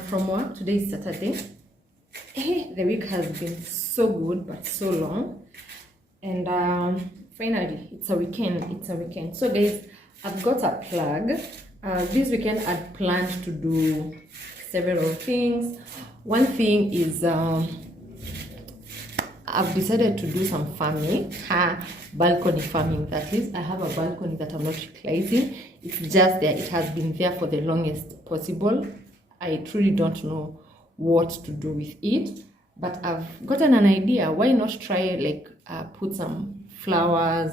from work. Today is Saturday. The week has been so good but so long, and finally it's a weekend. So guys, I've got a plug. This weekend I'd planned to do several things. One thing is I've decided to do some farming, balcony farming. That is, I have a balcony that I'm not utilizing. It's just there. It has been there for the longest possible. I truly don't know what to do with it, but I've gotten an idea. Why not try like put some flowers,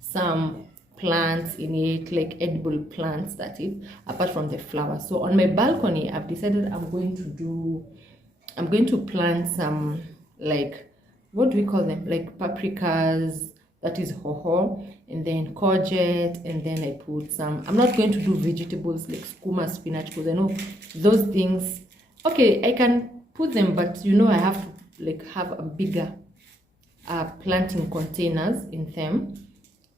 some plants in it, like edible plants, that is, apart from the flowers. So on my balcony, I've decided I'm going to plant some, like, what do we call them, like paprikas, that is hoho, and then courgette, and then I put some, I'm not going to do vegetables like skuma, spinach, because I know those things, okay, I can put them, but you know I have to like have a bigger planting containers in them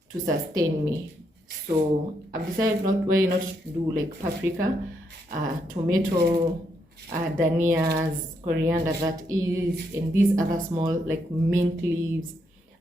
to sustain me. So I've decided why not do like paprika, tomato, danias, coriander, that is, and these other small like mint leaves,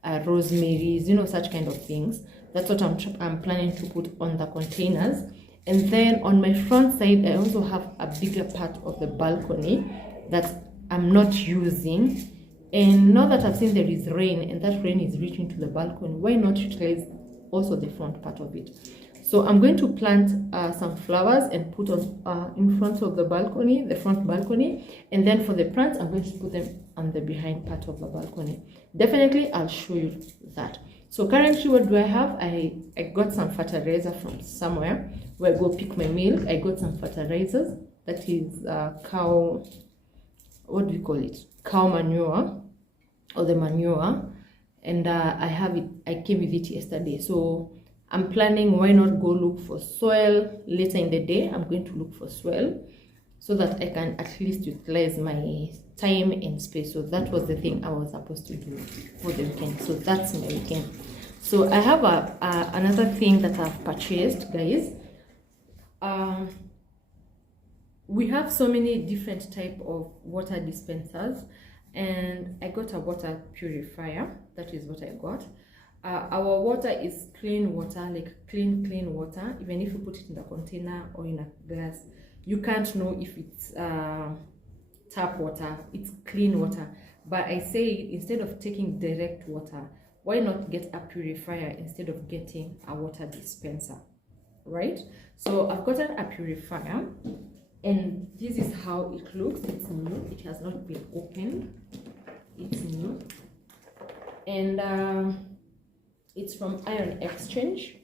rosemaries, you know, such kind of things. That's what I'm planning to put on the containers. And then on my front side, I also have a bigger part of the balcony that I'm not using. And now that I've seen there is rain and that rain is reaching to the balcony, why not utilize also the front part of it? So I'm going to plant some flowers and put on in front of the balcony, the front balcony. And then for the plants, I'm going to put them on the behind part of the balcony. Definitely, I'll show you that. So currently, what do I have? I got some fertilizer from somewhere where I go pick my milk. I got some fertilizers, that is cow, what do we call it? Cow manure, or the manure. And I have it, I came with it yesterday. So I'm planning, why not go look for soil later in the day. I'm going to look for soil so that I can at least utilize my time and space. So that was the thing I was supposed to do for the weekend. So that's my weekend. So I have another thing that I've purchased, guys. We have so many different type of water dispensers, and I got a water purifier. That is what I got. Our water is clean water, like clean water. Even if you put it in a container or in a glass, you can't know if it's tap water. It's clean water. But I say, instead of taking direct water, why not get a purifier instead of getting a water dispenser, right? So I've gotten a purifier, and this is how it looks. It's new. It has not been opened. It's new. And it's from Iron Exchange.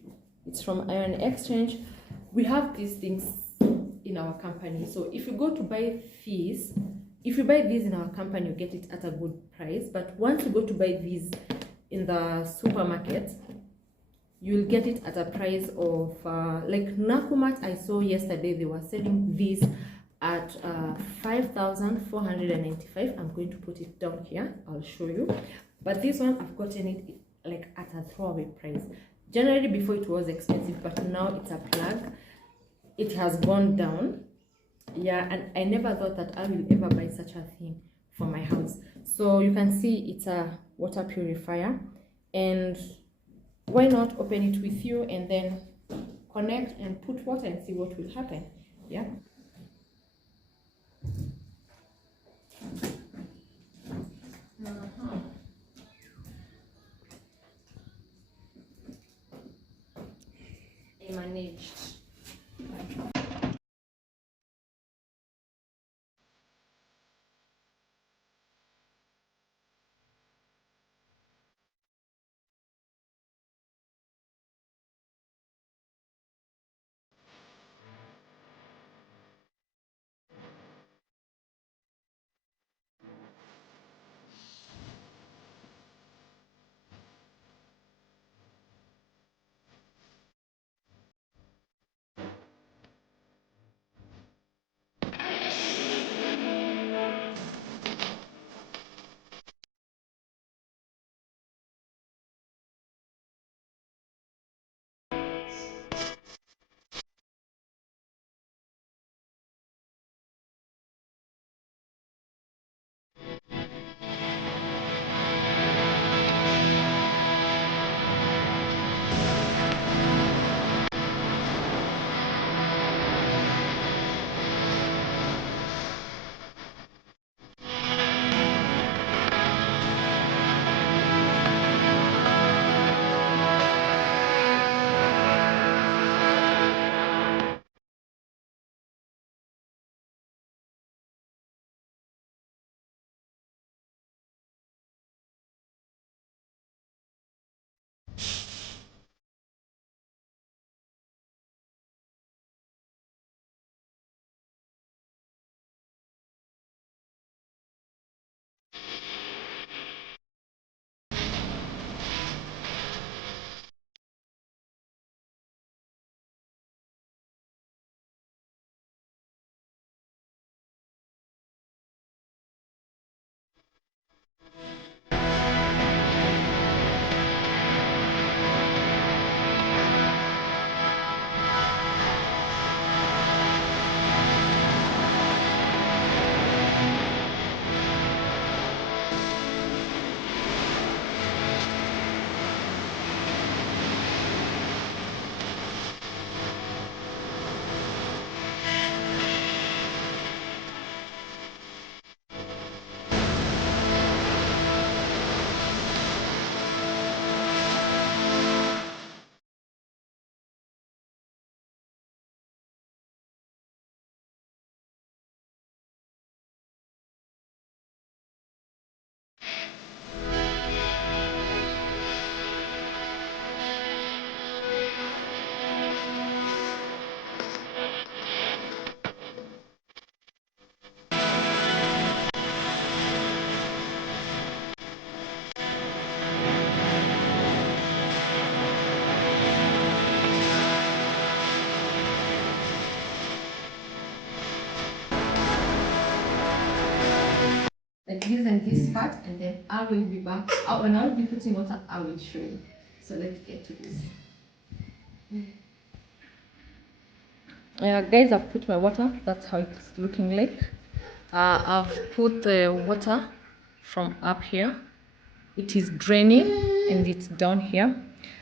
We have these things in our company. So if you go to buy these, if you buy these in our company, you get it at a good price. But once you go to buy these in the supermarket, you'll get it at a price of like Nakumat. I saw yesterday they were selling these at 5,495. I'm going to put it down here. I'll show you. But this one, I've gotten it like at a throwaway price. Generally, before it was expensive, but now it's a plug. It has gone down. Yeah, and I never thought that I will ever buy such a thing for my house. So you can see it's a water purifier, and why not open it with you and then connect and put water and see what will happen. Yeah. I managed. loosen this part, and then I will be back. When I will be putting water, I will show you. So let's get to this. Guys, I've put my water. That's how it's looking like. I've put the water from up here. It is draining and it's down here.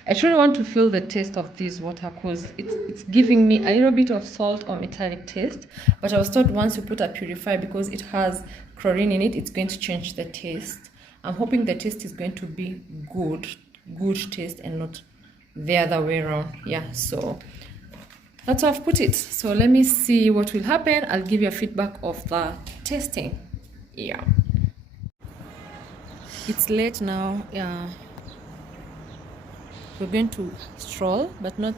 I truly want to feel the taste of this water because it's giving me a little bit of salt or metallic taste. But I was told once you put a purifier, because it has chlorine in it, it's going to change the taste. I'm hoping the taste is going to be good taste and not the other way around. Yeah, so that's how I've put it. So let me see what will happen. I'll give you a feedback of the testing. Yeah. It's late now. Yeah. We're going to stroll, but not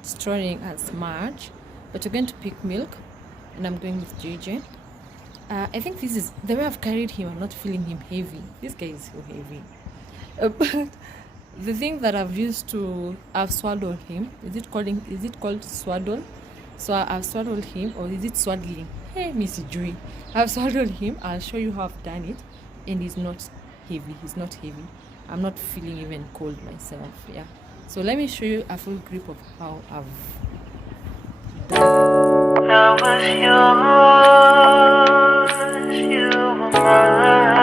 strolling as much. But we're going to pick milk, and I'm going with JJ. I think this is the way I've carried him. I'm not feeling him heavy. This guy is so heavy. But the thing that I've swallowed him. Is it called swaddle? So I've swallowed him, or is it swaddling? Hey, Miss Joy, I've swallowed him. I'll show you how I've done it, and he's not heavy. He's not heavy. I'm not feeling even cold myself. Yeah. So let me show you a full grip of how I've done. Now was yours, you were mine.